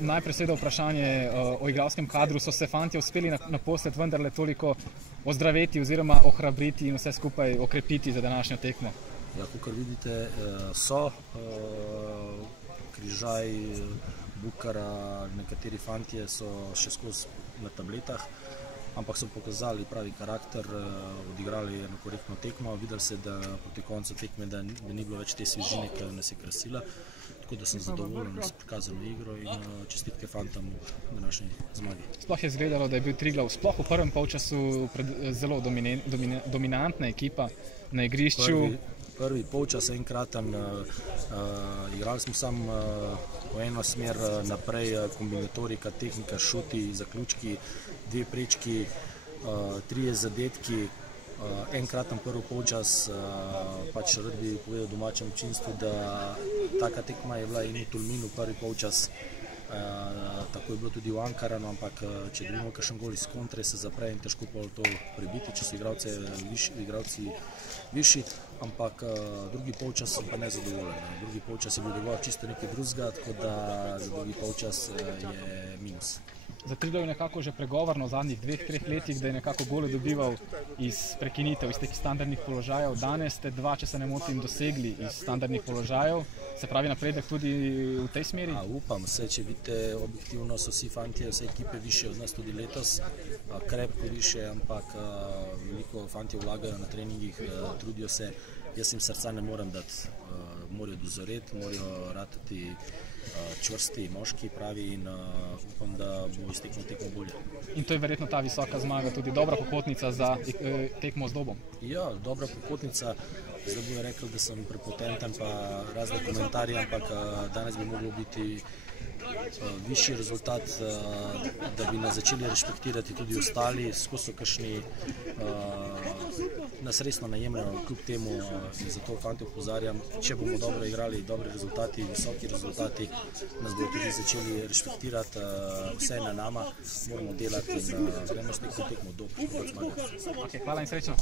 Najprej seveda vprašanje o igralskem kadru. So se fantje uspeli naposled vendarle toliko ozdraviti oziroma ohrabriti in vse skupaj okrepiti za današnjo tekmo? Ja, kakor vidite, so Križaj, Bukara, nekateri fantje so še skozi na tabletah, ampak so pokazali pravi karakter, odigrali eno korektno tekmo. Videli se, da proti koncu tekme, da ni bilo več te svežine, ki nas je krasila. Tako da sem zadovoljen s prikazano igro in čestitke fantom v današnji zmagi. Sploh je izgledalo, da je bil Triglav sploh v prvem polčasu zelo dominantna ekipa na igrišču. Prvi polčas enkraten, igrali smo samo v eno smer naprej, kombinatorika, tehnika, šuti, zaključki, dve prečki, trije zadetki, enkraten prvi polčas. Pač rad bi povedal domačem občinstvu, da taka tekma je bila in v Tolminu prvi polčas, tako je bilo tudi v Ankaranu, ampak če dobimo kakšen gol iz kontre, se zapre in težko pa to prebiti, če so igralci višji, ampak drugi polčas sem pa nezadovoljen. Drugi polčas je bil dogovor čisto nekaj drugega, tako da za drugi polčas je minus. Za Triglav je nekako že pregovorno v zadnjih 2-3 letih, da je nekako gole dobival iz prekinitev, iz teh standardnih položajev. Danes ste dva, če se ne motim, dosegli iz standardnih položajev. Se pravi napredek tudi v tej smeri? Upam se, če vidite, objektivno so vsi fantje, vse ekipe više od nas tudi letos, krepko više, ampak veliko fantje vlagajo na treningih, trudijo se. Jaz jim srca ne morem dati, morajo dozoreti, morajo ratati čvrsti moški pravi in upam, da bo iz tekmo bolje. In to je verjetno ta visoka zmaga tudi dobra popotnica za tekmo z Dobom? Ja, dobra popotnica. Zdaj bojo rekli, da sem prepotenten pa razne komentarje, ampak danes bi moglo biti višji rezultat, da bi nas začeli respektirati tudi ostali. Skozi so kakšni nas resno najemljajo kljub temu in zato fante opozarjam, če bomo dobro igrali, dobri rezultati, visoki rezultati, nas bodo tudi začeli respektirati. Vse je na nama, moramo delati in gremo s tekmo Dob. Hvala in srečno.